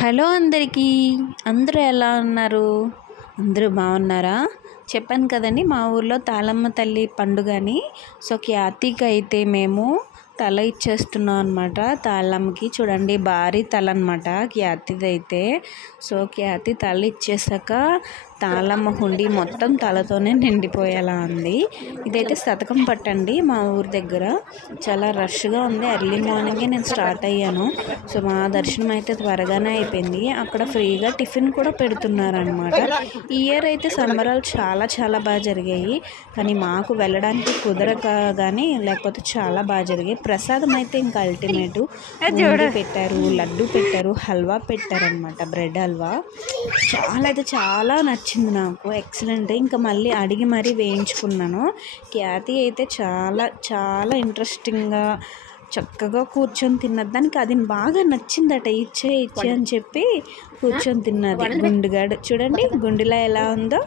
Hello అందరికీ. అందరూ ఎలా ఉన్నారు? అందరూ బాగున్నారా? చెప్పాను కదండి, మా ఊర్లో తాళమ్మ తల్లి పండుగని. సో ఖ్యాతికి అయితే మేము తల ఇచ్చేస్తున్నాం అనమాట. తాళమ్మకి చూడండి, భారీ తల అనమాట ఖ్యాతిదైతే. సో ఖ్యాతి తల ఇచ్చేసాక తాళమ్మ హుండీ మొత్తం తలతోనే నిండిపోయేలా ఉంది. ఇదైతే శతకం పట్టండి మా ఊరి దగ్గర. చాలా రష్గా ఉంది. ఎర్లీ మార్నింగే నేను స్టార్ట్ అయ్యాను. సో మా దర్శనం అయితే త్వరగానే అయిపోయింది. అక్కడ ఫ్రీగా టిఫిన్ కూడా పెడుతున్నారనమాట. ఈ ఇయర్ అయితే సంబరాలు చాలా చాలా బాగా జరిగాయి. కానీ మాకు వెళ్ళడానికి కుదరక కానీ లేకపోతే చాలా బాగా జరిగాయి. ప్రసాదం అయితే ఇంకా అల్టిమేటు. బూందీ పెట్టారు, లడ్డు పెట్టారు, హల్వా పెట్టారనమాట, బ్రెడ్ హల్వా. చాలా అయితే చాలా నచ్చింది నాకు, ఎక్సలెంట్. ఇంకా మళ్ళీ అడిగి మరీ వేయించుకున్నాను. ఖ్యాతి అయితే చాలా చాలా ఇంట్రెస్టింగ్గా చక్కగా కూర్చొని తిన్నది. దానికి అది బాగా నచ్చిందట. ఇచ్చే అని చెప్పి కూర్చొని తిన్నది. గుండుగాడు చూడండి, గుండెలా ఎలా ఉందో.